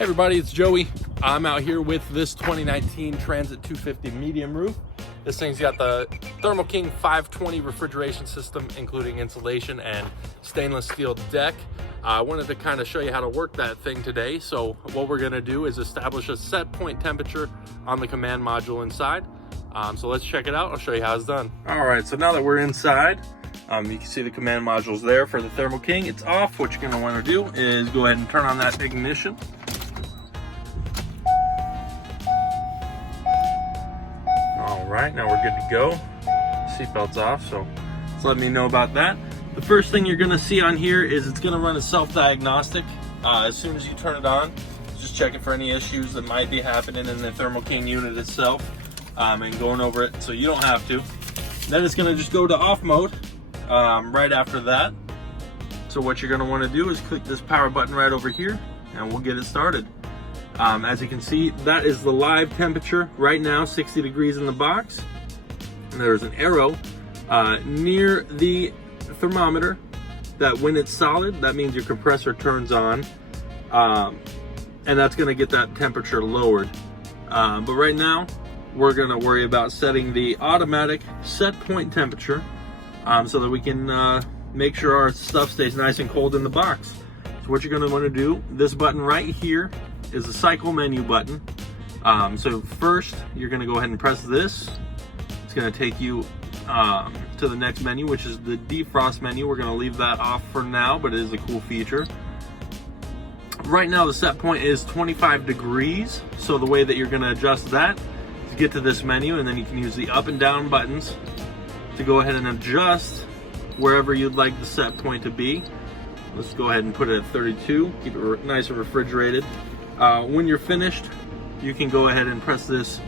Hey everybody, it's Joey. I'm out here with this 2019 Transit 250 medium roof. This thing's got the Thermo King 520 refrigeration system, including insulation and stainless steel deck. I wanted to kind of show you how to work that thing today. So what we're gonna do is establish a set point temperature on the command module inside. So let's check it out. I'll show you how it's done. All right, so now that we're inside, you can see the command module's there for the Thermo King. It's off. What you're gonna wanna do is go ahead and turn on that ignition. All right, now we're good to go. Seatbelt's off, so just let me know about that. The first thing you're gonna see on here is it's gonna run a self-diagnostic. As soon as you turn it on, just check it for any issues that might be happening in the Thermo King unit itself, and going over it so you don't have to. Then it's gonna just go to off mode right after that. So what you're gonna wanna do is click this power button right over here and we'll get it started. As you can see, that is the live temperature right now, 60 degrees in the box. And there's an arrow near the thermometer that when it's solid, that means your compressor turns on, and that's gonna get that temperature lowered. But right now, we're gonna worry about setting the automatic set point temperature so that we can make sure our stuff stays nice and cold in the box. So what you're gonna wanna do, this button right here is the cycle menu button. So first, you're gonna go ahead and press this. It's gonna take you to the next menu, which is the defrost menu. We're gonna leave that off for now, but it is a cool feature. Right now, the set point is 25 degrees. So the way that you're gonna adjust that is get to this menu, and then you can use the up and down buttons to go ahead and adjust wherever you'd like the set point to be. Let's go ahead and put it at 32, keep it nice and refrigerated. When you're finished, you can go ahead and press this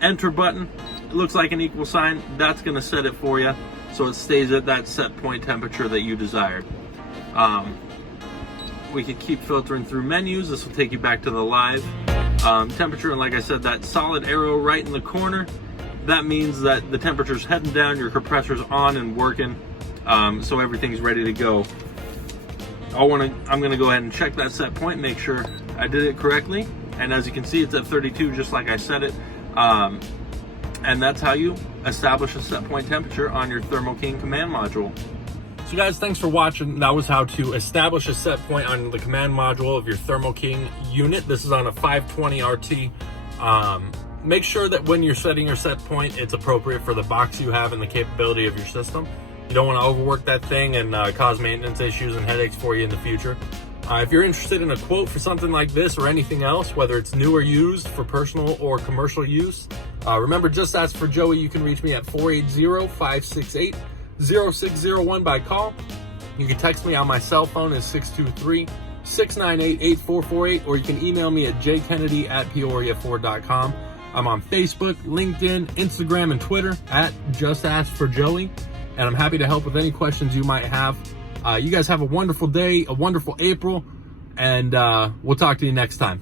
enter button. It looks like an equal sign. That's gonna set it for you so it stays at that set point temperature that you desired. We can keep filtering through menus. This will take you back to the live temperature. And like I said, that solid arrow right in the corner, that means that the temperature's heading down, your compressor's on and working, so everything's ready to go. I'm gonna go ahead and check that set point, make sure I did it correctly. And as you can see, it's at 32, just like I said it. And that's how you establish a set point temperature on your Thermo King command module. So guys, thanks for watching. That was how to establish a set point on the command module of your Thermo King unit. This is on a 520 RT. Make sure that when you're setting your set point, it's appropriate for the box you have and the capability of your system. You don't want to overwork that thing and cause maintenance issues and headaches for you in the future. If you're interested in a quote for something like this or anything else, whether it's new or used for personal or commercial use, remember, just ask for Joey. You can reach me at 480-568-0601 by call. You can text me on my cell phone is 623-698-8448, or you can email me at jkennedy@peoriaford.com. I'm on Facebook, LinkedIn, Instagram, and Twitter at Just Ask for Joey. And I'm happy to help with any questions you might have. You guys have a wonderful day, a wonderful April, and we'll talk to you next time.